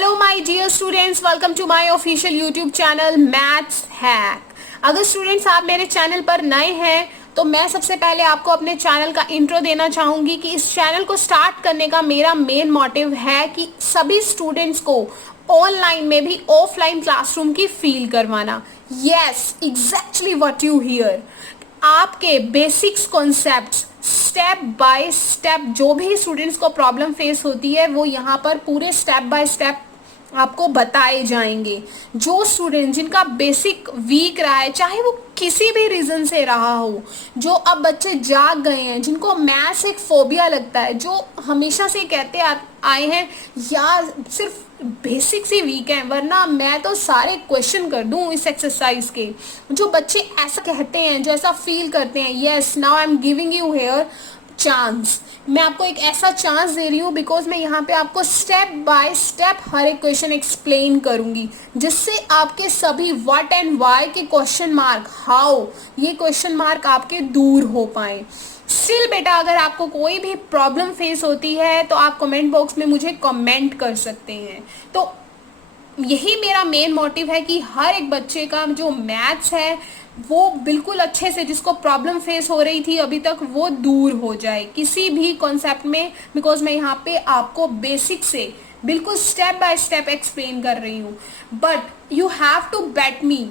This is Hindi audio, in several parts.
Hello my dear students, welcome to my official YouTube channel maths hack. अगर स्टूडेंट्स आप मेरे चैनल पर नए हैं तो मैं सबसे पहले आपको अपने चैनल का इंट्रो देना चाहूंगी कि इस चैनल को स्टार्ट करने का मेरा मेन मोटिव है कि सभी स्टूडेंट्स को ऑनलाइन में भी ऑफलाइन क्लासरूम की फील करवाना। Yes, exactly what you hear. आपके basics concepts step by step जो भी स्टूडेंट्स को प्रॉब्लम फेस होती है वो यहाँ पर पूरे स्टेप बाय स्टेप आपको बताए जाएंगे। जो स्टूडेंट जिनका बेसिक वीक रहा है, चाहे वो किसी भी रीजन से रहा हो, जो अब बच्चे जाग गए हैं, जिनको मैथ्स एक फोबिया लगता है, जो हमेशा से कहते आए हैं या सिर्फ बेसिक से वीक है वरना मैं तो सारे क्वेश्चन कर दूं इस एक्सरसाइज के, जो बच्चे ऐसा कहते हैं, जो ऐसा फील करते हैं, yes now I am giving you here chance. मैं आपको एक ऐसा चांस दे रही हूँ बिकॉज मैं यहाँ पे आपको स्टेप बाय स्टेप हर एक क्वेश्चन एक्सप्लेन करूंगी, जिससे आपके सभी व्हाट एंड व्हाई के क्वेश्चन मार्क, हाउ, ये क्वेश्चन मार्क आपके दूर हो पाए। स्टिल बेटा, अगर आपको कोई भी प्रॉब्लम फेस होती है तो आप कमेंट बॉक्स में मुझे कमेंट कर सकते हैं। तो यही मेरा मेन मोटिव है कि हर एक बच्चे का जो मैथ्स है वो बिल्कुल अच्छे से, जिसको प्रॉब्लम फेस हो रही थी अभी तक, वो दूर हो जाए किसी भी कॉन्सेप्ट में। बिकॉज मैं यहाँ पे आपको बेसिक से बिल्कुल स्टेप बाय स्टेप एक्सप्लेन कर रही हूँ। But you have to bet मी,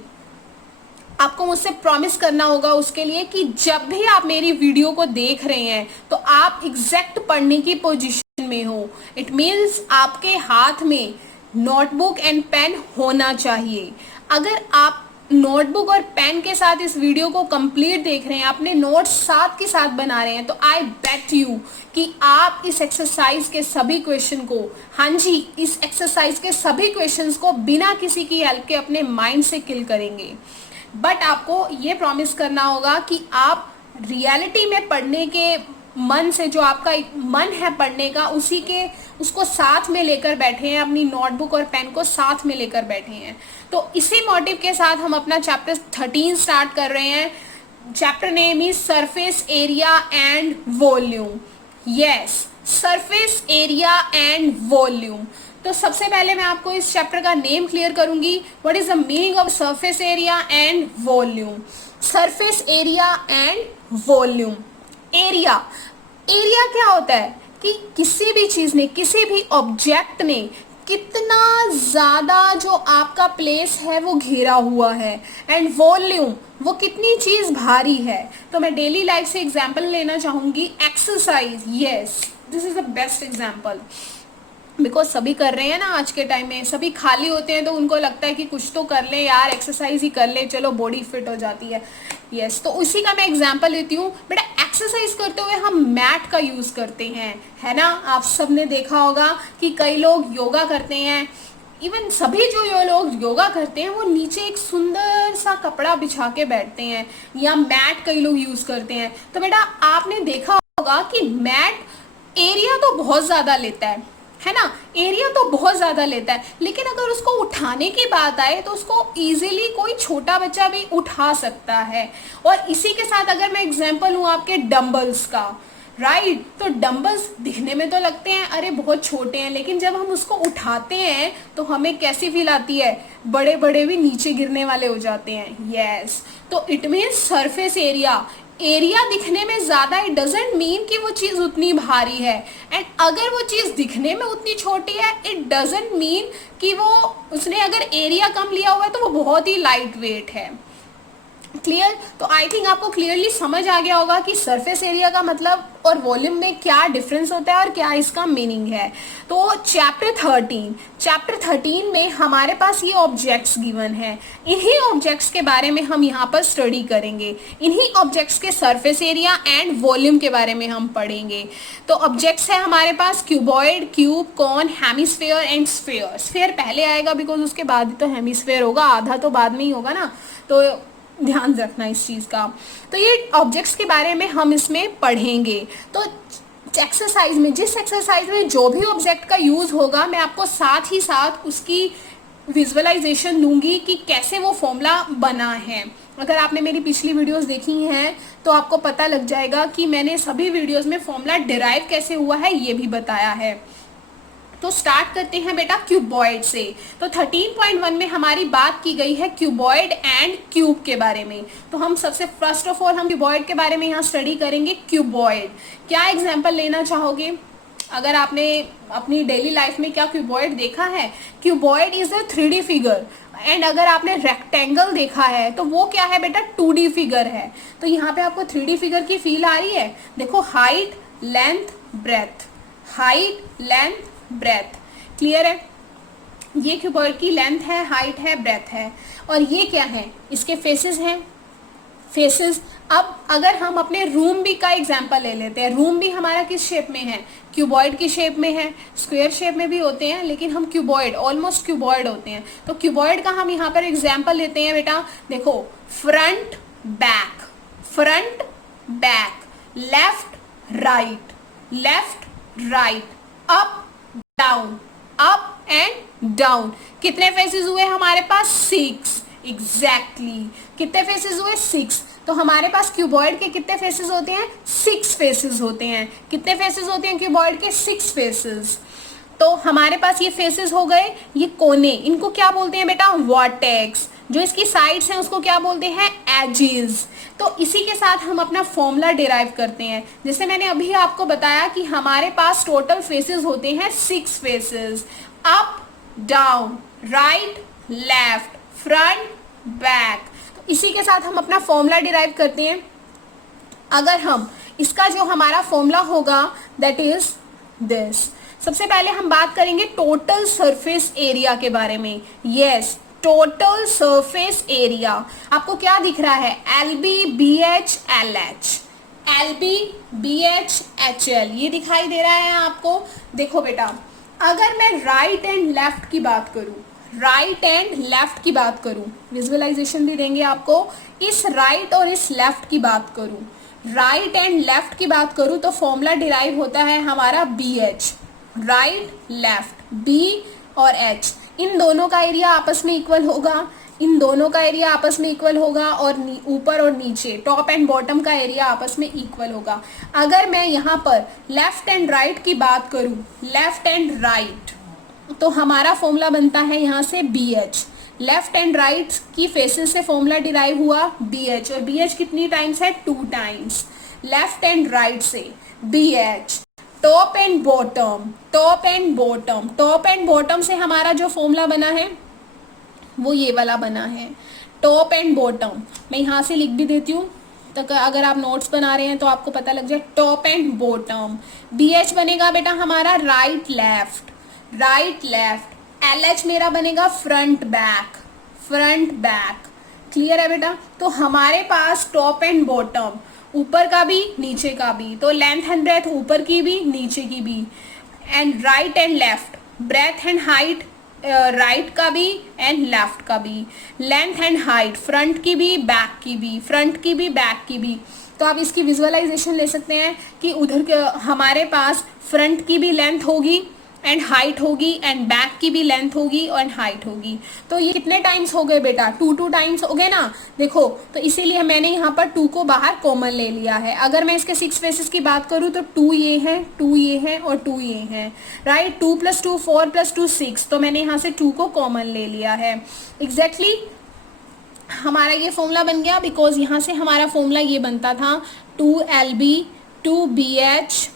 आपको मुझसे प्रॉमिस करना होगा उसके लिए कि जब भी आप मेरी वीडियो को देख रहे हैं तो आप एग्जैक्ट पढ़ने की पोजीशन में हो। इट मीन्स आपके हाथ में नोटबुक एंड पेन होना चाहिए। अगर आप नोटबुक और पेन के साथ इस वीडियो को कंप्लीट देख रहे हैं, अपने नोट्स साथ के साथ बना रहे हैं, तो आई बेट यू कि आप इस एक्सरसाइज के सभी क्वेश्चन को, हाँ जी, इस एक्सरसाइज के सभी क्वेश्चंस को बिना किसी की हेल्प के अपने माइंड से किल करेंगे। बट आपको ये प्रॉमिस करना होगा कि आप रियलिटी में पढ़ने के मन से, जो आपका मन है पढ़ने का, उसको साथ में लेकर बैठे हैं, अपनी नोटबुक और पेन को साथ में लेकर बैठे हैं। तो इसी मोटिव के साथ हम अपना चैप्टर 13 स्टार्ट कर रहे हैं। Chapter name is surface area and volume. Yes, surface area and volume. तो सबसे पहले मैं आपको इस चैप्टर का नेम क्लियर करूंगी। What is the meaning of surface area and volume? Surface area and volume. Area क्या होता है कि किसी भी चीज ने, किसी भी ऑब्जेक्ट ने कितना ज्यादा जो आपका प्लेस है वो घेरा हुआ है। एंड वॉल्यूम, वो कितनी चीज भारी है। तो मैं डेली लाइफ से एग्जांपल लेना चाहूंगी। Exercise, yes, this is the best example. Because सभी कर रहे हैं ना आज के टाइम में, सभी खाली होते हैं तो उनको लगता है कि कुछ तो कर ले यार, एक्सरसाइज ही कर ले, चलो बॉडी फिट हो जाती है। यस, तो उसी का मैं एग्जांपल लेती हूँ। बेटा, एक्सरसाइज करते हुए हम मैट का यूज करते हैं, है ना। आप सबने देखा होगा कि कई लोग योगा करते हैं। इवन सभी जो लोग योगा करते हैं वो नीचे एक सुंदर सा कपड़ा बिछा के बैठते हैं, या मैट कई लोग यूज करते हैं। तो बेटा, आपने देखा होगा कि मैट एरिया तो बहुत ज्यादा लेता है ना, एरिया तो बहुत ज्यादा लेता है, लेकिन अगर उसको उठाने की बात आए तो उसको इजीली कोई छोटा बच्चा भी उठा सकता है। और इसी के साथ अगर मैं एग्जांपल लूँ आपके डंबल्स का, राइट, तो डंबल्स दिखने में तो लगते हैं अरे बहुत छोटे हैं, लेकिन जब हम उसको उठाते हैं तो हमें कैसी फील आती है, बड़े बड़े भी नीचे गिरने वाले हो जाते हैं। यस, तो इट मीन्स सरफेस एरिया दिखने में ज्यादा, इट डजंट मीन कि वो चीज उतनी भारी है। एंड अगर वो चीज दिखने में उतनी छोटी है, इट डजंट मीन कि उसने अगर एरिया कम लिया हुआ है तो वो बहुत ही लाइट वेट है। क्लियर? तो आई थिंक आपको क्लियरली समझ आ गया होगा कि सरफेस एरिया का मतलब और वॉल्यूम में क्या डिफरेंस होता है और क्या इसका मीनिंग है। तो चैप्टर 13 में हमारे पास ये ऑब्जेक्ट्स गिवन है। इन्हीं ऑब्जेक्ट्स के बारे में हम यहाँ पर स्टडी करेंगे। इन्हीं ऑब्जेक्ट्स के सरफेस एरिया एंड वॉल्यूम के बारे में हम पढ़ेंगे। तो ऑब्जेक्ट्स है हमारे पास cuboid, cube, cone, hemisphere and sphere. Sphere पहले आएगा बिकॉज उसके बाद ही तो हेमिस्फेयर होगा, आधा तो बाद में ही होगा ना, तो ध्यान रखना इस चीज का। तो ये ऑब्जेक्ट्स के बारे में हम इसमें पढ़ेंगे। तो एक्सरसाइज में, जिस एक्सरसाइज में जो भी ऑब्जेक्ट का यूज होगा, मैं आपको साथ ही साथ उसकी विजुअलाइजेशन दूंगी कि कैसे वो फॉर्मूला बना है। अगर आपने मेरी पिछली वीडियोस देखी हैं तो आपको पता लग जाएगा कि मैंने सभी वीडियोस में फॉर्मूला डिराइव कैसे हुआ है ये भी बताया है। तो स्टार्ट करते हैं बेटा क्यूबॉइड से। तो 13.1 में हमारी बात की गई है क्यूबॉइड एंड क्यूब के बारे में। तो हम सबसे फर्स्ट ऑफ ऑल हम क्यूबॉइड के बारे में यहाँ स्टडी करेंगे। क्यूबॉइड, क्या एग्जांपल लेना चाहोगे? अगर आपने अपनी डेली लाइफ में क्या क्यूबॉइड देखा है? Cuboid is a 3D figure. And अगर आपने रेक्टेंगल देखा है तो वो क्या है बेटा? 2D फिगर है। तो यहाँ पे आपको 3D फिगर की फील आ रही है? देखो, height, length, breadth, height, length, breadth. Clear है? ये क्यूबॉइड की लेंथ है, हाइट है, ब्रेथ है। और ये क्या है? इसके फेसेस हैं, फेसेस। अब अगर हम अपने रूम भी का एग्जांपल ले लेते हैं, रूम भी हमारा किस शेप में है? क्यूबॉइड की शेप में है। स्क्वायर शेप में भी होते हैं, लेकिन हम क्यूबॉइड, ऑलमोस्ट क्यूबॉइड होते हैं। तो क्यूबॉइड का हम यहाँ पर एग्जांपल लेते हैं बेटा। देखो, front back, front back, left right, left right, up down, up and down. कितने फेसेस हुए हमारे पास? 6। एग्जैक्टली कितने फेसेस हुए? 6। तो हमारे पास क्यूबॉइड के कितने फेसेस होते हैं? 6 फेसेस होते हैं। कितने फेसेस होते हैं क्यूबॉइड के? 6 फेसेस। तो हमारे पास ये फेसेस हो गए, ये कोने, इनको क्या बोलते हैं बेटा? वर्टेक्स। जो इसकी साइड्स हैं उसको क्या बोलते हैं? एजेस। तो इसी के साथ हम अपना फॉर्मूला डिराइव करते हैं। जैसे मैंने अभी आपको बताया कि हमारे पास टोटल फेसेस होते हैं 6 faces. Up down, right left, front back. तो इसी के साथ हम अपना फॉर्मूला डिराइव करते हैं। अगर हम इसका जो हमारा फॉर्मूला होगा दैट इज दिस। सबसे पहले हम बात करेंगे टोटल सरफेस एरिया के बारे में। Yes, total surface area. आपको क्या दिख रहा है? LB BH LH, LB BH HL, ये दिखाई दे रहा है आपको? देखो बेटा, अगर मैं राइट एंड लेफ्ट की बात करूं, राइट एंड लेफ्ट की बात करूं, विजुअलाइजेशन भी देंगे आपको। इस राइट और इस लेफ्ट की बात करूं, राइट एंड लेफ्ट की बात करूं, तो फॉर्मूला डिराइव होता है हमारा BH, राइट लेफ्ट, B और H। इन दोनों का एरिया आपस में इक्वल होगा, इन दोनों का एरिया आपस में इक्वल होगा, और ऊपर और नीचे, टॉप एंड बॉटम का एरिया आपस में इक्वल होगा। अगर मैं यहाँ पर लेफ्ट एंड राइट की बात करूँ, लेफ्ट एंड राइट, तो हमारा फॉर्मूला बनता है यहाँ से BH। लेफ्ट एंड राइट की फेसेस से फॉर्मूला डिराइव हुआ BH, और BH कितनी टाइम्स है? 2 टाइम्स। लेफ्ट एंड राइट से BH। Top and bottom, top and bottom, top and bottom से हमारा जो फॉर्मूला बना है वो ये वाला बना है, टॉप एंड बॉटम। मैं यहाँ से लिख भी देती हूँ, तो अगर आप नोट्स बना रहे हैं तो आपको पता लग जाए। Top and bottom. BH बनेगा बेटा हमारा right left, right left. LH मेरा बनेगा front back, front back. Clear है बेटा? तो हमारे पास टॉप एंड बॉटम, ऊपर का भी नीचे का भी, तो लेंथ एंड ब्रेथ ऊपर की भी नीचे की भी, and right and left, breadth and height right का भी एंड लेफ्ट का भी, लेंथ एंड हाइट फ्रंट की भी बैक की भी, फ्रंट की भी बैक की भी। तो आप इसकी विजुअलाइजेशन ले सकते हैं कि उधर हमारे पास फ्रंट की भी लेंथ होगी एंड हाइट होगी, एंड बैक की भी लेंथ होगी एंड हाइट होगी। तो ये कितने टाइम्स हो गए बेटा? 2 टाइम्स हो गए ना। देखो, तो इसीलिए मैंने यहाँ पर 2 को बाहर कॉमन ले लिया है। अगर मैं इसके 6 फेसेस की बात करूँ तो 2 ये है, 2 ये है और 2 ये है, राइट। 2 + 2 4 + 2 6, तो मैंने यहाँ से 2 को कॉमन ले लिया है। एग्जैक्टली हमारा ये फॉर्मूला बन गया, बिकॉज यहाँ से हमारा फॉर्मूला ये बनता था 2LB 2BH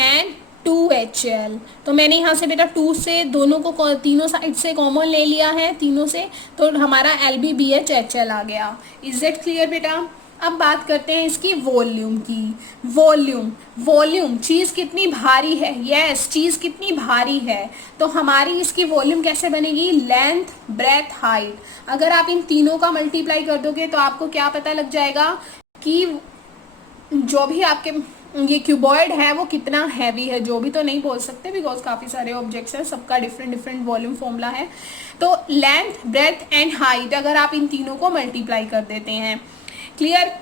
एंड 2HL। तो मैंने यहाँ से बेटा 2 से दोनों को, तीनों साइड से कॉमन ले लिया है, तीनों से, तो हमारा LB BH HL आ गया। इज दैट क्लियर बेटा? अब बात करते हैं इसकी वॉल्यूम की। वॉल्यूम, वॉल्यूम, चीज़ कितनी भारी है। यस, चीज़ कितनी भारी है। तो हमारी इसकी वॉल्यूम कैसे बनेगी? Length, breadth, height. अगर आप इन तीनों का मल्टीप्लाई कर दोगे तो आपको क्या पता लग जाएगा कि जो भी आपके ये क्यूबॉइड है वो कितना हैवी है। जो भी तो नहीं बोल सकते, बिकॉज काफ़ी सारे ऑब्जेक्ट्स हैं, सबका डिफरेंट डिफरेंट वॉल्यूम फॉर्मूला है। तो लेंथ, ब्रेथ एंड हाइट, अगर आप इन तीनों को मल्टीप्लाई कर देते हैं, क्लियर।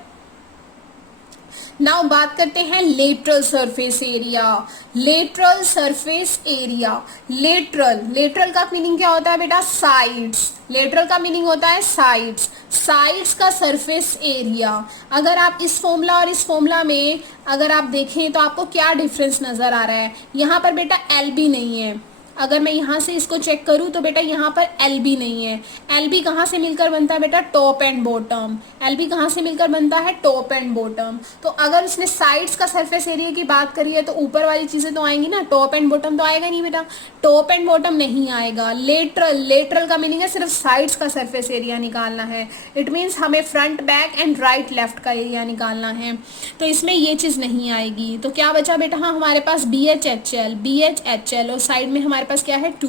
नाउ बात करते हैं lateral surface area. Lateral surface area, lateral का मीनिंग क्या होता है बेटा? साइड्स। लेटरल का मीनिंग होता है साइड्स। साइड्स का सरफेस एरिया, अगर आप इस फॉर्मूला और इस फॉर्मूला में अगर आप देखें तो आपको क्या डिफरेंस नजर आ रहा है? यहाँ पर बेटा एल बी नहीं है। अगर मैं यहाँ से इसको चेक करूँ तो बेटा यहाँ पर एल बी नहीं है। एल बी कहाँ से मिलकर बनता है बेटा? Top and bottom. L B कहाँ से मिलकर बनता है? Top and bottom. तो अगर उसने साइड्स का सरफेस एरिया की बात करी है तो ऊपर वाली चीजें तो आएंगी ना, टॉप एंड बॉटम तो आएगा नहीं बेटा, टॉप एंड बॉटम नहीं आएगा। लेटरल का मीनिंग है सिर्फ साइड्स का सरफेस एरिया निकालना है। इट मीन्स हमें front, back and right, left का एरिया निकालना है, तो इसमें ये चीज नहीं आएगी। तो क्या बचा बेटा? हाँ, हमारे पास बी एच एच एल और साइड में हमारे पास क्या है? 2।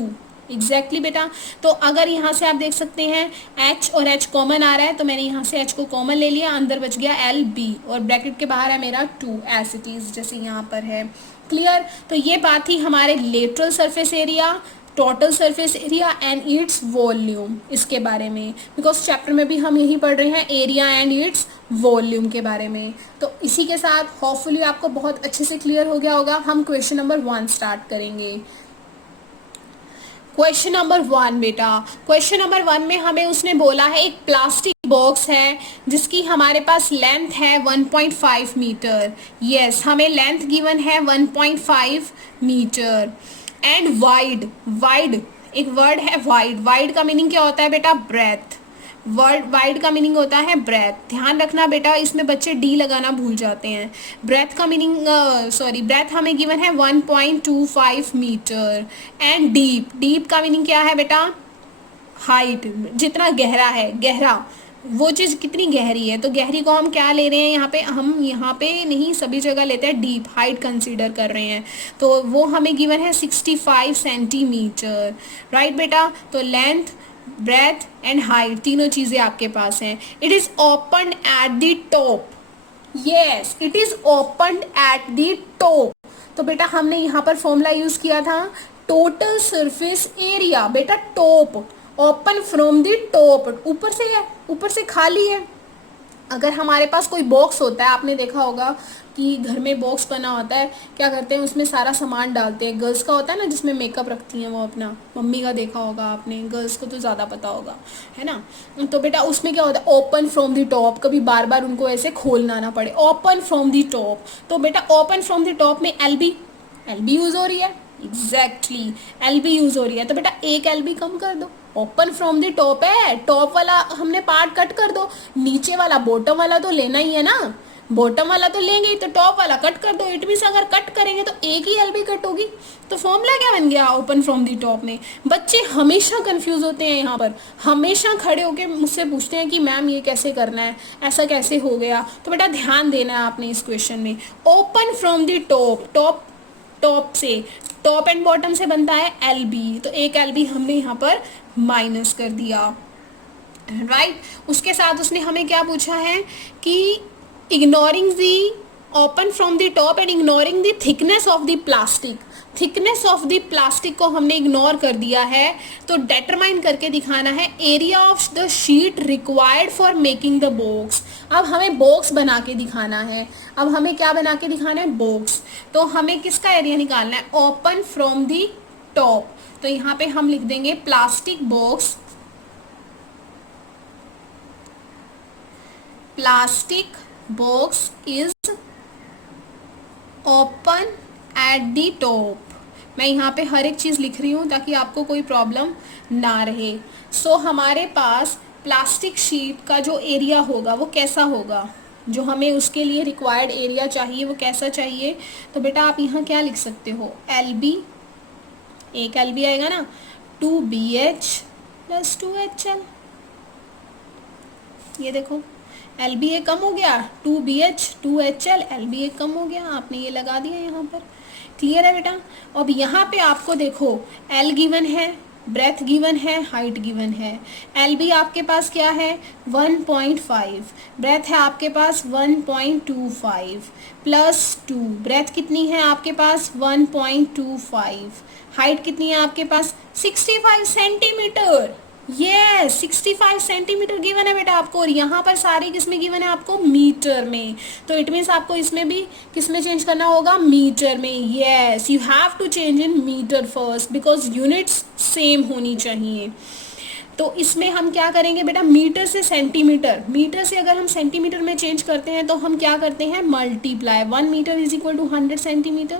एग्जैक्टली बेटा। तो अगर यहाँ से आप देख सकते हैं H और H कॉमन आ रहा है, तो मैंने यहाँ से H को कॉमन ले लिया, अंदर बच गया LB और ब्रैकेट के बाहर है मेरा 2 एज इट इज, जैसे यहाँ पर है। क्लियर? तो ये बात थी हमारे lateral surface area, total surface area and its volume, इसके बारे में, बिकॉज चैप्टर में भी हम यही पढ़ रहे हैं एरिया एंड इट्स वॉल्यूम के बारे में। तो इसी के साथ होपफुली आपको बहुत अच्छे से क्लियर हो गया होगा। हम क्वेश्चन नंबर 1 स्टार्ट करेंगे। क्वेश्चन नंबर 1 बेटा, क्वेश्चन नंबर 1 में हमें उसने बोला है एक प्लास्टिक बॉक्स है जिसकी हमारे पास लेंथ है 1.5 मीटर। यस, हमें लेंथ गिवन है 1.5 मीटर एंड वाइड एक वर्ड है वाइड का मीनिंग क्या होता है बेटा? ब्रेथ। वाइड का मीनिंग होता है ब्रेथ। ध्यान रखना बेटा, इसमें बच्चे डी लगाना भूल जाते हैं। ब्रेथ का मीनिंग ब्रेथ हमें गिवन है 1.25 मीटर एंड डीप का मीनिंग क्या है बेटा? हाइट, जितना गहरा है, गहरा, वो चीज़ कितनी गहरी है। तो गहरी को हम क्या ले रहे हैं यहाँ पे? हम यहाँ पे नहीं, सभी जगह लेते हैं डीप, हाइट कंसीडर कर रहे हैं। तो वो हमें गिवन है 65 सेंटीमीटर। राइट बेटा? तो लेंथ, ब्रेथ एंड हाइट, तीनों चीजें आपके पास हैं। It is open at the top. Yes, it is open at the top. तो बेटा हमने यहाँ पर फॉर्मूला यूज किया था टोटल सरफेस एरिया। बेटा top, open from the top, ऊपर से है, ऊपर से खाली है। अगर हमारे पास कोई बॉक्स होता है, आपने देखा होगा कि घर में बॉक्स बना होता है, क्या करते हैं उसमें सारा सामान डालते हैं। गर्ल्स का होता है ना जिसमें मेकअप रखती हैं वो अपना, मम्मी का देखा होगा आपने, गर्ल्स को तो ज़्यादा पता होगा, है ना। तो बेटा उसमें क्या होता है? ओपन फ्रॉम द टॉप, कभी बार बार उनको ऐसे खोलना ना पड़े, ओपन फ्रॉम द टॉप। तो बेटा ओपन फ्रॉम द टॉप में एल बी यूज हो रही है। एग्जैक्टली, एल बी यूज हो रही है। तो बेटा एक एल बी कम कर दो, ओपन फ्रॉम द टॉप है, टॉप वाला हमने पार्ट कट कर दो, नीचे वाला बॉटम वाला तो लेना ही है ना, बॉटम वाला तो लेंगे ही, तो टॉप वाला कट कर दो। इट मींस अगर कट करेंगे तो एक ही एलबी कट होगी। तो फॉर्मूला क्या बन गया ओपन फ्रॉम द टॉप में? बच्चे हमेशा कंफ्यूज होते हैं यहाँ पर, हमेशा खड़े होके मुझसे पूछते हैं कि मैम ये कैसे करना है, ऐसा कैसे हो गया। तो बेटा ध्यान देना है आपने इस क्वेश्चन में। Open from the top, top से, टॉप एंड बॉटम से बनता है एल बी, तो एक एल बी हमने यहाँ पर माइनस कर दिया। राइट, उसके साथ उसने हमें क्या पूछा है कि ignoring the open from the top and ignoring the thickness of the plastic, thickness of the plastic को हमने इग्नोर कर दिया है। तो डिटरमाइन करके दिखाना है area of the sheet required for making the box. अब हमें बॉक्स बना के दिखाना है। अब हमें क्या बना के दिखाना है? बॉक्स। तो हमें किसका एरिया निकालना है? Open from the top. तो यहाँ पे हम लिख देंगे plastic box, plastic box is open at the top. मैं यहाँ पे हर एक चीज़ लिख रही हूँ ताकि आपको कोई प्रॉब्लम ना रहे। सो हमारे पास प्लास्टिक शीट का जो एरिया होगा वो कैसा होगा, जो हमें उसके लिए रिक्वायर्ड एरिया चाहिए वो कैसा चाहिए? तो बेटा आप यहाँ क्या लिख सकते हो? एल बी, एक एल बी आएगा ना, 2BH प्लस 2HL। ये देखो एल बी ए कम हो गया, 2BH 2HL, एल बी ए कम हो गया, आपने ये लगा दिया यहाँ पर। क्लियर है बेटा? अब यहाँ पे आपको देखो एल गिवन है, ब्रेथ गिवन है, हाइट गिवन है। एल बी आपके पास क्या है? 1.5, ब्रेथ है आपके पास 1.25 प्लस 2, ब्रेथ कितनी है आपके पास? 1.25, हाइट कितनी है आपके पास? 65 सेंटीमीटर। ये 65 सेंटीमीटर गिवन है बेटा आपको, और यहाँ पर सारे किसमें गिवन है आपको, मीटर में। तो इट मीन्स आपको इसमें भी किसमें चेंज करना होगा, मीटर में। Yes, you have to change in metre first because units same होनी चाहिए। तो इसमें हम क्या करेंगे बेटा, मीटर से सेंटीमीटर, मीटर से अगर हम सेंटीमीटर में चेंज करते हैं तो हम क्या करते हैं, multiply. 1 metre is equal to 100 centimetre.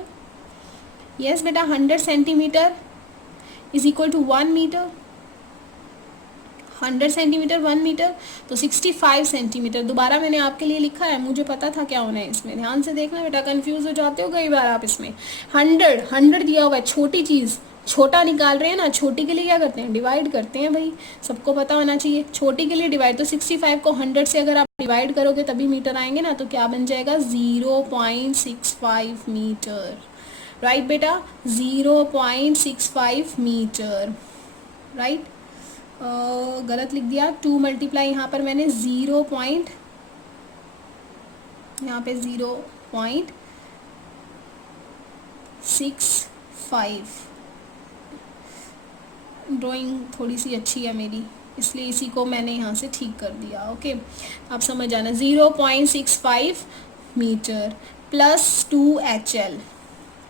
Yes बेटा, 100 centimetre is equal to 1 metre. 100 centimetre 1 metre, तो 65 सेंटीमीटर। दोबारा मैंने आपके लिए लिखा है, मुझे पता था क्या होना है इसमें, ध्यान से देखना बेटा, कंफ्यूज हो जाते हो कई बार आप इसमें। 100 दिया हुआ है, छोटी चीज़, छोटा निकाल रहे हैं ना, छोटी के लिए क्या करते हैं, डिवाइड करते हैं भाई, सबको पता होना चाहिए, छोटी के लिए डिवाइड। तो 65 को 100 से अगर आप डिवाइड करोगे तभी मीटर आएंगे ना, तो क्या बन जाएगा, 0.65 मीटर। राइट बेटा, 0.65 मीटर। राइट, गलत लिख दिया, 2 मल्टीप्लाई यहाँ पर मैंने 0. यहाँ पे 0.65। ड्राइंग थोड़ी सी अच्छी है मेरी, इसलिए इसी को मैंने यहाँ से ठीक कर दिया। ओके, आप समझ जाना, 0.65 मीटर प्लस 2HL।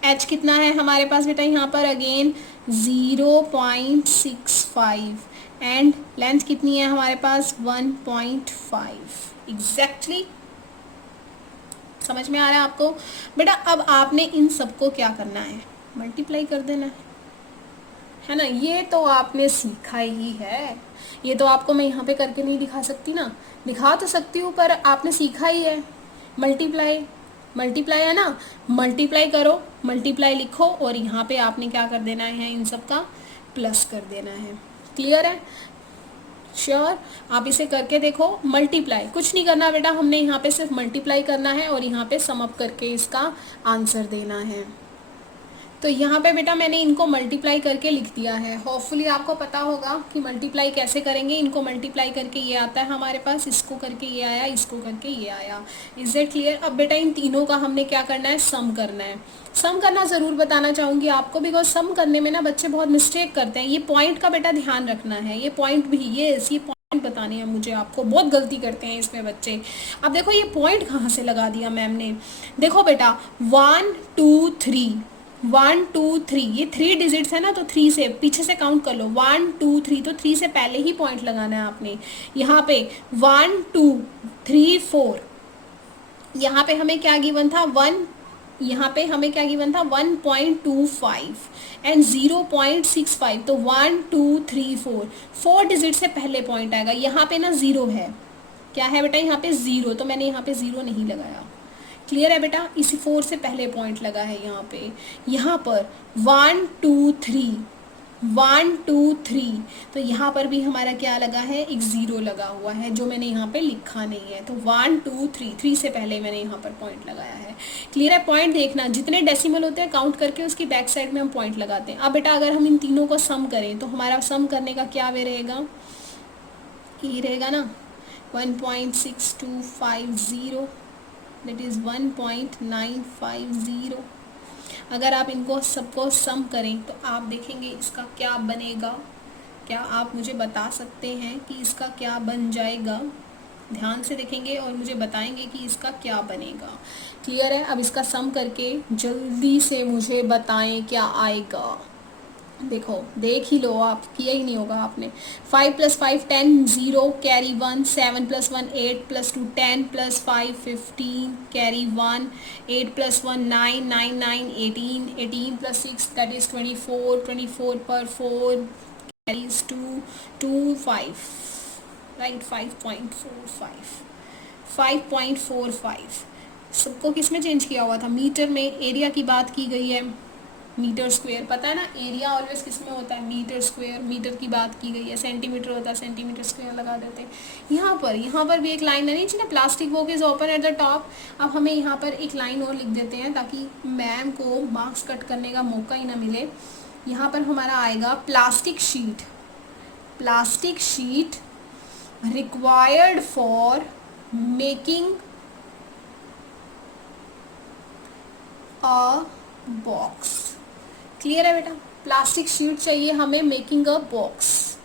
H कितना है हमारे पास बेटा यहाँ पर, अगेन 0.65, एंड लेंथ कितनी है हमारे पास, 1.5 एग्जैक्टली। समझ में आ रहा है आपको बेटा। अब आपने इन सबको क्या करना है, मल्टीप्लाई कर देना है ना। ये तो आपने सीखा ही है, ये तो आपको मैं यहाँ पे करके नहीं दिखा सकती ना, दिखा तो सकती हूँ पर आपने सीखा ही है। मल्टीप्लाई, मल्टीप्लाई है ना, मल्टीप्लाई करो, मल्टीप्लाई लिखो, और यहाँ पे आपने क्या कर देना है, इन सब का प्लस कर देना है। क्लियर है, श्योर। आप इसे करके देखो, मल्टीप्लाई कुछ नहीं करना बेटा, हमने यहाँ पे सिर्फ मल्टीप्लाई करना है और यहाँ पे सम अप करके इसका आंसर देना है। तो यहाँ पे बेटा मैंने इनको मल्टीप्लाई करके लिख दिया है। होपफुली आपको पता होगा कि मल्टीप्लाई कैसे करेंगे। इनको मल्टीप्लाई करके ये आता है हमारे पास, इसको करके ये आया, इसको करके ये आया। Is it clear. अब बेटा इन तीनों का हमने क्या करना है, सम करना है। सम करना ज़रूर बताना चाहूँगी आपको, बिकॉज सम करने में ना बच्चे बहुत मिस्टेक करते हैं। ये पॉइंट का बेटा ध्यान रखना है, ये पॉइंट भी, ये पॉइंट बताने हैं मुझे आपको, बहुत गलती करते हैं इसमें बच्चे। अब देखो ये पॉइंट कहाँ से लगा दिया मैम ने, देखो बेटा 1 2 3, 1 2 3, ये 3 डिजिट्स है ना, तो 3 से पीछे से काउंट कर लो, 1 2 3, तो 3 से पहले ही पॉइंट लगाना है आपने। यहाँ पे 1 2 3 4, यहाँ पे हमें क्या गिवन था, 1, यहाँ पे हमें क्या गिवन था, 1.25 एंड 0.65, तो 1 2 3 4, 4 डिजिट से पहले पॉइंट आएगा। यहाँ पे ना 0 है, क्या है बेटा यहाँ पे 0, तो मैंने यहाँ पे 0 नहीं लगाया। क्लियर है बेटा, इसी 4 से पहले पॉइंट लगा है यहाँ पे। यहाँ पर 1 2 3, 1 2 3, तो यहाँ पर भी हमारा क्या लगा है, एक 0 लगा हुआ है जो मैंने यहाँ पे लिखा नहीं है। तो 1 2 3, 3 से पहले मैंने यहाँ पर पॉइंट लगाया है। क्लियर है, पॉइंट देखना, जितने डेसिमल होते हैं काउंट करके उसकी बैक साइड में हम पॉइंट लगाते हैं। अब बेटा अगर हम इन तीनों को सम करें तो हमारा सम करने का क्या वे रहेगा, ये रहेगा ना 1.6250, दैट इज़ 1.950। अगर आप इनको सबको सम करें तो आप देखेंगे इसका क्या बनेगा। क्या आप मुझे बता सकते हैं कि इसका क्या बन जाएगा, ध्यान से देखेंगे और मुझे बताएंगे कि इसका क्या बनेगा। क्लियर है, अब इसका सम करके जल्दी से मुझे बताएं क्या आएगा। देखो देख ही लो, आप किया ही नहीं होगा आपने। 5 + 5 10, 0 कैरी 1, 7 + 1 8 + 2 10 + 5 15 कैरी 1, 8 + 1 9, 9 9 18, 18 + 6 दैट इज 24, 24 पर 4 कैरीज 2, 2 5, राइट 5.45 सबको किस में चेंज किया हुआ था, मीटर में। एरिया की बात की गई है, मीटर स्क्वायर, पता है ना एरिया ऑलवेज किस में होता है, मीटर स्क्वायर। मीटर की बात की गई है, सेंटीमीटर होता है, सेंटीमीटर स्क्वायर लगा देते हैं। यहाँ पर भी एक लाइन है नीचे ना, plastic book is open at the top. अब हमें यहाँ पर एक लाइन और लिख देते हैं ताकि मैम को मार्क्स कट करने का मौका ही ना मिले। यहाँ पर हमारा आएगा plastic sheet required for making a box. Clear है बेटा, प्लास्टिक शीट चाहिए हमें making a box.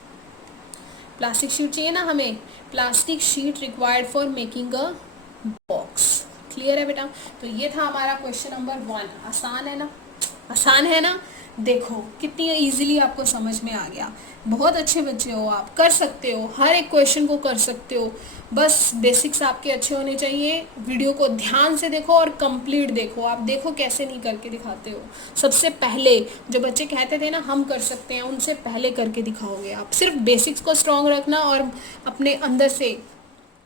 Plastic sheet चाहिए ना हमें, plastic sheet required for making a box. Clear है बेटा? तो ये था हमारा क्वेश्चन नंबर 1। आसान है ना? आसान है ना? देखो कितनी इजीली आपको समझ में आ गया। बहुत अच्छे बच्चे हो आप, कर सकते हो, हर एक क्वेश्चन को कर सकते हो। बस बेसिक्स आपके अच्छे होने चाहिए। वीडियो को ध्यान से देखो और कंप्लीट देखो। आप देखो कैसे नहीं करके दिखाते हो। सबसे पहले जो बच्चे कहते थे ना हम कर सकते हैं, उनसे पहले करके दिखाओगे आप। सिर्फ बेसिक्स को स्ट्रॉन्ग रखना और अपने अंदर से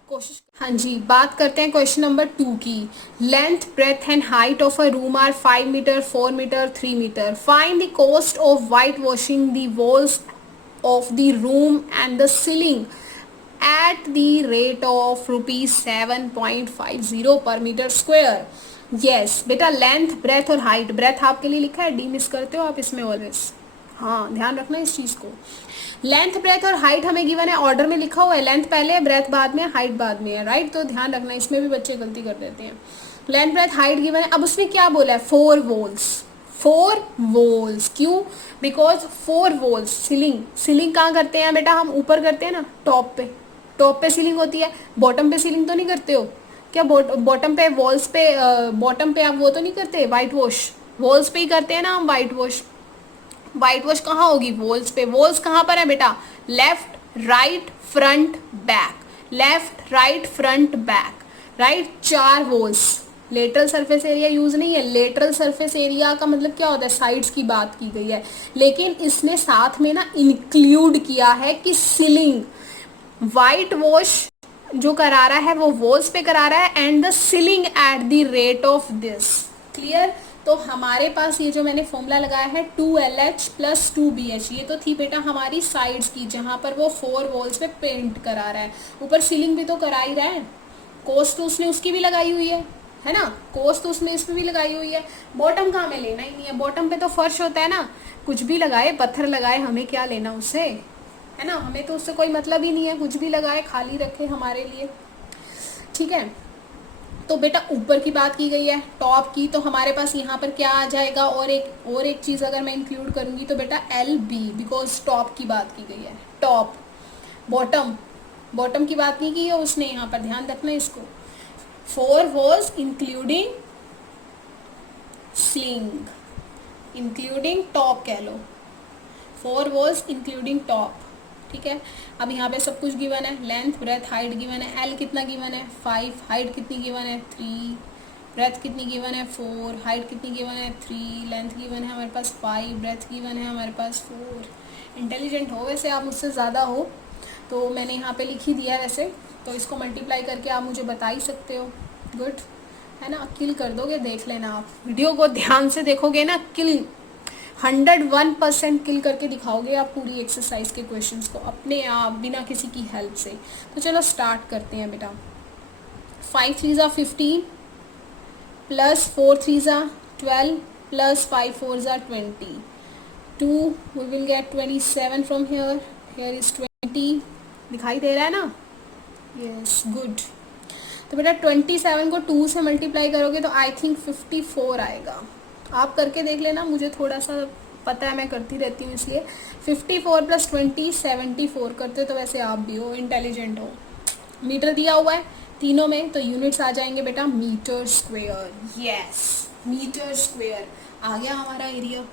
कोशिश। हाँ जी, बात करते हैं क्वेश्चन नंबर 2 की। Length, breadth and height of a room are 5 metre, 4 metre, 3 metre. Find the cost of white washing the walls of the room and the ceiling at the rate of rupees 7.50 per meter square। yes बेटा, लेंथ, ब्रेथ और हाइट। ब्रेथ आपके लिए लिखा है, डी मिस करते हो आप इसमें ऑलवेज। हाँ, ध्यान रखना इस चीज को। लेंथ, ब्रेथ और हाइट हमें गिवन है, ऑर्डर में लिखा हुआ है। लेंथ पहले है, ब्रेथ बाद में है, हाइट बाद में है, राइट? तो ध्यान रखना, इसमें भी बच्चे गलती कर देते हैं। लेंथ, ब्रेथ, हाइट गिवन है। अब उसने क्या बोला है? 4 वॉल्स। 4 वॉल्स क्यों? Because 4 walls. सीलिंग कहाँ करते हैं बेटा? हम ऊपर करते हैं ना, टॉप पे। टॉप पे सीलिंग होती है, बॉटम पे सीलिंग तो नहीं करते हो क्या? बॉटम पे, वॉल्स पे, बॉटम पे आप वो तो नहीं करते वाइट वॉश? वॉल्स पे ही करते हैं ना हम वाइट वॉश। वाइट वॉश कहाँ होगी? वॉल्स पे। वॉल्स कहाँ पर है बेटा? Left, right, front, back. Left, right, front, back, right. 4 walls. Lateral surface area use नहीं है। लेटरल सरफेस एरिया का मतलब क्या होता है? साइड्स की बात की गई है, लेकिन इसने साथ में ना इंक्लूड किया है कि सीलिंग। वाइट वॉश जो करा रहा है वो वॉल्स पे करा रहा है, and the ceiling at the rate of this. Clear? तो हमारे पास ये जो मैंने फॉर्मूला लगाया है 2LH प्लस 2BH, ये तो थी बेटा हमारी साइड्स की, जहां पर वो 4 वॉल्स पे पेंट करा रहा है। ऊपर सीलिंग भी तो करा ही रहा है। कोस्ट तो उसने उसकी भी लगाई हुई है ना? कोस्ट तो उसने इस पे भी लगाई हुई है। बॉटम का हमें लेना ही नहीं है। बॉटम पे तो फर्श होता है ना, कुछ भी लगाए, पत्थर लगाए, हमें क्या लेना उससे, है ना? हमें तो उससे कोई मतलब ही नहीं है, कुछ भी लगाए, खाली रखे हमारे लिए। ठीक है, तो बेटा ऊपर की बात की गई है, टॉप की, तो हमारे पास यहाँ पर क्या आ जाएगा? और एक चीज अगर मैं इंक्लूड करूंगी तो बेटा LB, बिकॉज टॉप की बात की गई है। टॉप, बॉटम की बात नहीं की है उसने यहाँ पर, ध्यान रखना इसको। 4 walls including ceiling, including top कह लो। 4 वॉल्स इंक्लूडिंग टॉप। ठीक है, अब यहाँ पे सब कुछ गिवन है। लेंथ, ब्रेथ, हाइट गिवन है। L कितना गिवन है? 5। हाइट कितनी गिवन है? 3। ब्रेथ कितनी गिवन है? 4। हाइट कितनी गिवन है? 3। लेंथ गिवन है हमारे पास 5। ब्रेथ गिवन है हमारे पास 4। इंटेलिजेंट हो वैसे आप, मुझसे ज़्यादा हो, तो मैंने यहाँ पे लिख ही दिया है वैसे, तो इसको मल्टीप्लाई करके आप मुझे बता ही सकते हो। गुड है ना? किल कर दोगे, देख लेना आप। वीडियो को ध्यान से देखोगे ना, किल 101% किल करके दिखाओगे आप पूरी एक्सरसाइज के क्वेश्चंस को अपने आप, बिना किसी की हेल्प से। तो चलो स्टार्ट करते हैं बेटा। 5 3 ज़ा 15 प्लस 4 3 ज़ा 12 प्लस 5 4 ज़ा 20। 2 we will get 27 from here. Here is 20। दिखाई दे रहा है ना? Yes, good. तो बेटा 27 को 2 से मल्टीप्लाई करोगे तो आई थिंक 54 आएगा। आप करके देख लेना, मुझे थोड़ा सा पता है, मैं करती रहती हूँ इसलिए। 54 प्लस 20 74 करते, तो वैसे आप भी हो, इंटेलिजेंट हो। मीटर दिया हुआ है तीनों में, तो यूनिट्स आ जाएंगे बेटा metre square. Yes, metre square आ गया हमारा एरिया।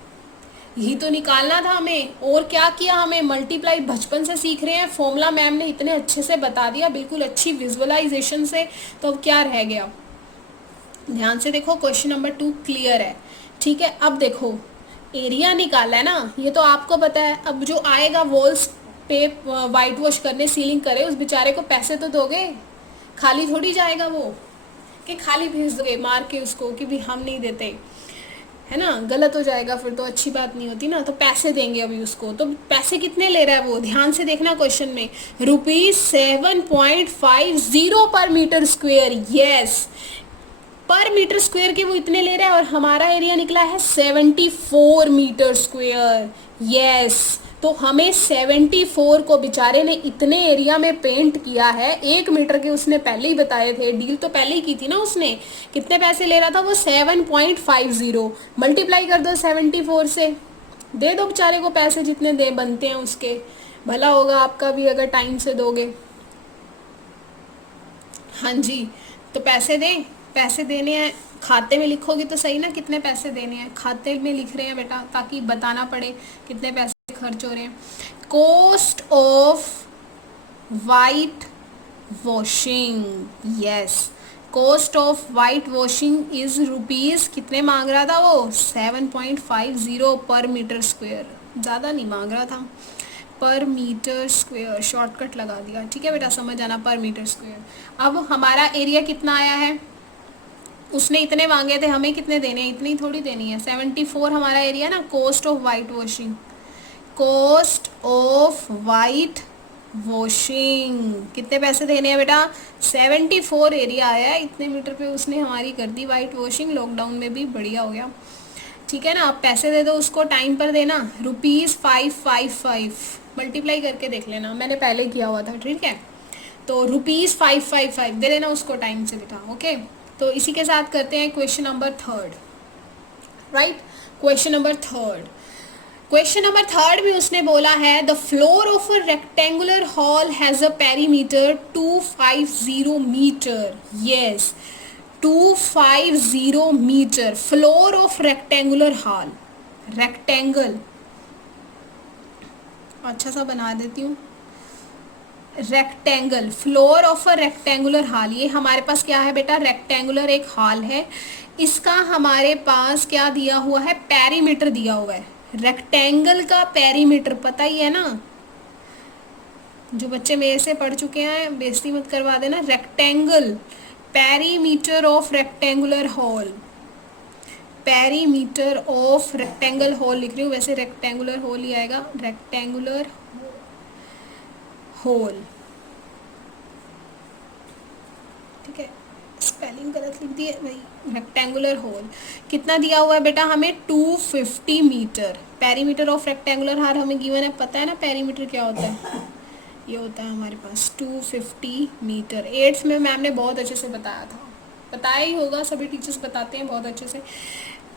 यही तो निकालना था हमें, और क्या किया हमें? मल्टीप्लाई बचपन से सीख रहे हैं, फॉर्मूला मैम ने इतने अच्छे से बता दिया, बिल्कुल अच्छी विजुअलाइजेशन से। तो अब क्या रह गया? ध्यान से देखो, क्वेश्चन नंबर 2 क्लियर है। ठीक है, अब देखो एरिया निकाला है ना, ये तो आपको पता है। अब जो आएगा वॉल्स पे वाइट वॉश करने, सीलिंग करे, उस बेचारे को पैसे तो दोगे, खाली थोड़ी जाएगा वो, कि खाली भेज दोगे मार के उसको कि भी हम नहीं देते, है ना? गलत हो जाएगा फिर तो, अच्छी बात नहीं होती ना। तो पैसे देंगे अभी उसको। तो पैसे कितने ले रहा है वो? ध्यान से देखना क्वेश्चन में, ₹7.50 पर मीटर स्क्वायर। यस, पर मीटर स्क्वायर के वो इतने ले रहा है, और हमारा एरिया निकला है 74 मीटर स्क्वायर। यस, तो हमें 74 को बेचारे ने इतने एरिया में पेंट किया है। 1 मीटर के उसने पहले ही बताए थे, डील तो पहले ही की थी ना उसने। कितने पैसे ले रहा था वो? 7.50। मल्टीप्लाई कर दो 74 से, दे दो बेचारे को पैसे जितने दे बनते हैं उसके। भला होगा आपका भी अगर टाइम से दोगे। हाँ जी, तो पैसे दें, पैसे देने हैं, खाते में लिखोगे तो सही ना कितने पैसे देने हैं। खाते में लिख रहे हैं बेटा ताकि बताना पड़े कितने पैसे खर्च हो रहे हैं। Cost of white washing, yes, cost of white washing is rupees, कितने मांग रहा था वो, 7.50 पर मीटर स्क्वेयर, ज़्यादा नहीं मांग रहा था, पर मीटर स्क्वेयर, शॉर्टकट लगा दिया। ठीक है बेटा, समझ आना, पर मीटर स्क्वेयर। अब हमारा एरिया कितना आया है, उसने इतने मांगे थे, हमें कितने देने हैं, इतनी थोड़ी देनी है, 74 हमारा एरिया ना। Cost of white washing, cost of white washing, कितने पैसे देने हैं बेटा, 74 एरिया आया है, इतने मीटर पे उसने हमारी कर दी वाइट वॉशिंग। लॉकडाउन में भी बढ़िया हो गया। ठीक है ना, आप पैसे दे दो उसको, टाइम पर देना, ₹555, मल्टीप्लाई करके देख लेना, मैंने पहले किया हुआ था। ठीक है, तो ₹555 दे देना उसको टाइम से बेटा। ओके, तो इसी के साथ करते हैं question number 3, right. Question number 3, question number 3 में उसने बोला है the floor of a rectangular hall has a perimeter 250 metre, yes 250 metre, floor of rectangular hall, rectangle अच्छा सा बना देती हूँ, rectangle, floor of a rectangular hall, ये हमारे पास क्या है बेटा, रेक्टेंगुलर एक हॉल है, इसका हमारे पास क्या दिया हुआ है, पेरीमीटर दिया हुआ है। रेक्टेंगल का पेरीमीटर पता ही है ना, जो बच्चे मेरे से पढ़ चुके हैं बेइज्जती मत करवा देना। Rectangle, perimeter of rectangular hall, perimeter of rectangle hall लिख रही हूँ, वैसे रेक्टेंगुलर हॉल ही आएगा, रेक्टेंगुलर होल। ठीक है, स्पेलिंग गलत लिख दी है भाई, रेक्टेंगुलर होल कितना दिया हुआ है बेटा हमें, 250 मीटर। पेरीमीटर ऑफ रेक्टेंगुलर हार हमें गिवन है, पता है ना पेरीमीटर क्या होता है, ये होता है हमारे पास 250 मीटर। 8th में मैम ने बहुत अच्छे से बताया था, बताया ही होगा, सभी टीचर्स बताते हैं बहुत अच्छे से।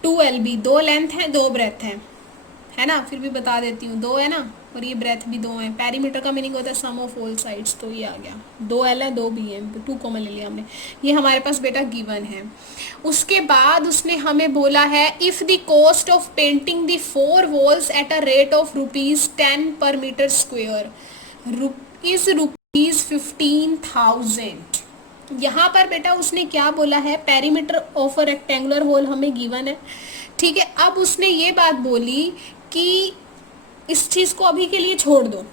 2 LB, 2 लेंथ है 2 ब्रेथ है ना, फिर भी बता देती हूँ, 2 है ना, और ये ब्रेथ भी 2 है। पेरीमीटर का मीनिंग होता है सम ऑफ ऑल साइड्स, तो ये आ गया, 2L है 2B है, 2 कॉमन ले लिया हमने, ये हमारे पास बेटा गिवन है। उसके बाद उसने हमें बोला है if the cost of painting the 4 walls at a rate of ₹10 पर मीटर स्क्वेयर इज ₹15,000। यहाँ पर बेटा उसने क्या बोला है, perimeter of a rectangular hall हमें गिवन है। ठीक है, अब उसने ये बात बोली कि इस चीज को अभी के लिए छोड़ दो,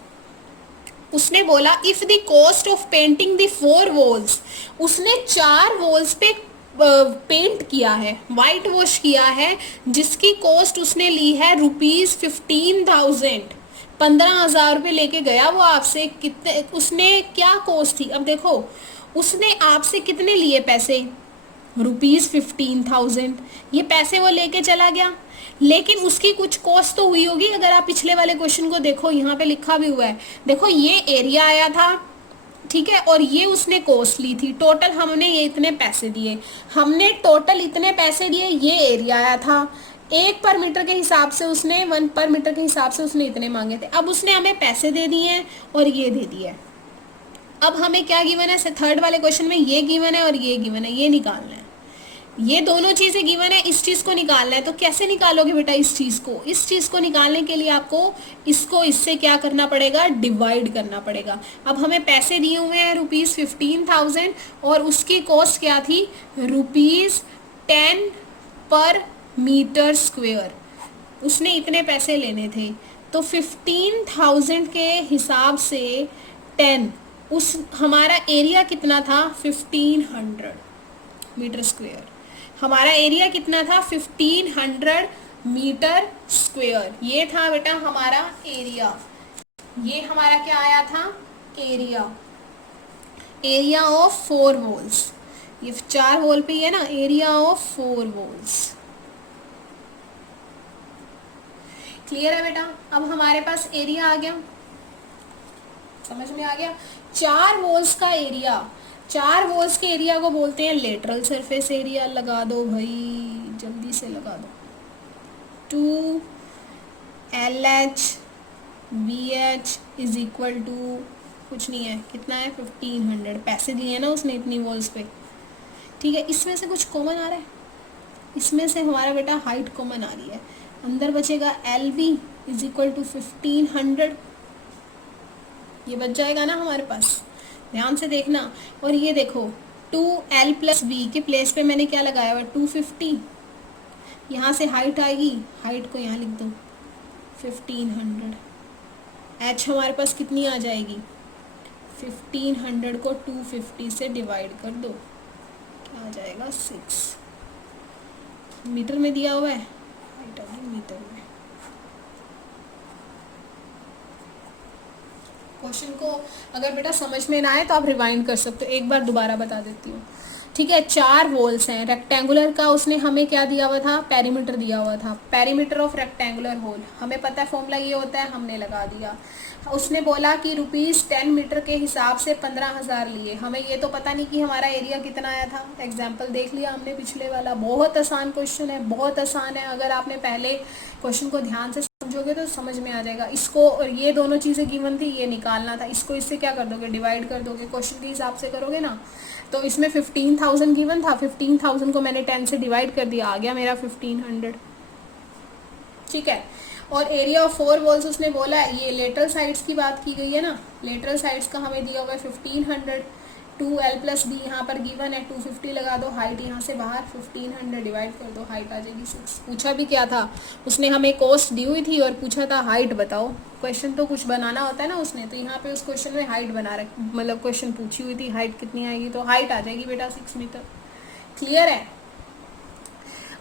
उसने बोला if the cost of painting the 4 walls, उसने 4 वॉल्स पे पेंट किया है, वाइट वॉश किया है, जिसकी कॉस्ट उसने ली है ₹15,000, 15,000 रुपये लेके गया वो आपसे। कितने उसने क्या कॉस्ट थी, अब देखो उसने आपसे कितने लिए पैसे, ₹15,000, ये पैसे वो लेके चला गया, लेकिन उसकी कुछ कॉस्ट तो हुई होगी। अगर आप पिछले वाले क्वेश्चन को देखो, यहाँ पे लिखा भी हुआ है, देखो ये एरिया आया था, ठीक है, और ये उसने कॉस्ट ली थी, टोटल हमने ये इतने पैसे दिए, हमने टोटल इतने पैसे दिए, ये एरिया आया था, 1 पर मीटर के हिसाब से उसने 1 पर मीटर के हिसाब से उसने इतने मांगे थे। अब उसने हमें पैसे दे दिए हैं और ये दे दिए। अब हमें क्या गिवन है, 3rd वाले क्वेश्चन में ये गिवन है और ये गिवन है, ये निकालना है, ये दोनों चीजें गिवन है, इस चीज को निकालना है। तो कैसे निकालोगे बेटा इस चीज को, इस चीज को निकालने के लिए आपको इसको इससे क्या करना पड़ेगा, डिवाइड करना पड़ेगा। अब हमें पैसे दिए हुए हैं ₹15,000 और उसकी कॉस्ट क्या थी, ₹10 पर मीटर स्क्वेयर, उसने इतने पैसे लेने थे, तो 15,000 के हिसाब से 10, उस हमारा एरिया कितना था, 1500 मीटर स्क्वेयर, हमारा एरिया कितना था, 1500 मीटर स्क्वेयर, ये था बेटा हमारा एरिया। ये हमारा क्या आया था, एरिया, एरिया ऑफ 4 वॉल्स, ये 4 वॉल पे ही है ना, एरिया ऑफ 4 वॉल्स। क्लियर है बेटा, अब हमारे पास एरिया आ गया, समझ में आ गया। 4 वॉल्स का एरिया, 4 वॉल्स के एरिया को बोलते हैं लेटरल सरफेस एरिया। लगा दो भाई, जल्दी से लगा दो, 2LH V H is equal to कुछ नहीं है, कितना है 1500, पैसे दिए हैं ना उसने इतनी वॉल्स पे, ठीक है। इसमें से कुछ कॉमन आ रहा है, इसमें से हमारा बेटा हाइट कॉमन आ रही है, अंदर बचेगा L V is equal to 1500, ये बच जाएगा ना हमारे पास, ध्यान से देखना। और ये देखो 2L प्लस वी के प्लेस पे मैंने क्या लगाया हुआ 250, यहाँ से हाइट आएगी, हाइट को यहाँ लिख दो 1500, एच हमारे पास कितनी आ जाएगी 1500 को 250 से डिवाइड कर दो, क्या आ जाएगा 6, मीटर में दिया हुआ है, हाइट आ गई मीटर में। क्वेश्चन को अगर बेटा समझ में ना आए तो आप रिवाइंड कर सकते हो, एक बार दोबारा बता देती हूँ, ठीक है। 4 वॉल्स हैं, रेक्टेंगुलर का उसने हमें क्या दिया हुआ था, पेरीमीटर दिया हुआ था, पेरीमीटर ऑफ रेक्टेंगुलर होल, हमें पता है फॉर्मूला ये होता है, हमने लगा दिया। उसने बोला कि ₹10 मीटर के हिसाब से 15,000 लिए, हमें ये तो पता नहीं कि हमारा एरिया कितना आया था, एग्जाम्पल देख लिया हमने पिछले वाला, बहुत आसान क्वेश्चन है, बहुत आसान है, अगर आपने पहले क्वेश्चन को ध्यान से समझोगे तो समझ में आ जाएगा। इसको और ये दोनों चीज़ें गिवन थी, ये निकालना था, इसको इससे क्या कर दोगे, डिवाइड कर दोगे, क्वेश्चन के हिसाब से करोगे ना। तो इसमें 15,000 गिवन था, 15,000 को मैंने 10 से डिवाइड कर दिया, आ गया मेरा 1500, ठीक है। और एरिया ऑफ 4 वॉल्स उसने बोला है, ये लेटरल साइड्स की बात की गई है ना, लेटरल साइड्स का हमें दिया हुआ है 1500, 2L प्लस बी यहाँ पर गिवन है, 250 लगा दो, हाइट यहाँ से बाहर 1500 डिवाइड कर दो, हाइट आ जाएगी 6। पूछा भी क्या था उसने, हमें कॉस्ट दी हुई थी और पूछा था हाइट बताओ, क्वेश्चन तो कुछ बनाना होता है ना उसने, तो यहाँ पे उस क्वेश्चन में हाइट बना रखी, मतलब क्वेश्चन पूछी हुई थी हाइट कितनी आएगी, तो हाइट आ जाएगी बेटा 6 मीटर। क्लियर है?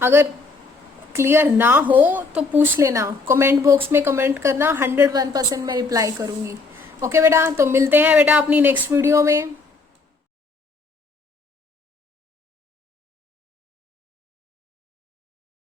अगर क्लियर ना हो तो पूछ लेना, कमेंट बॉक्स में कमेंट करना, 101% मैं रिप्लाई करूंगी। ओके बेटा, तो मिलते हैं बेटा अपनी नेक्स्ट वीडियो में।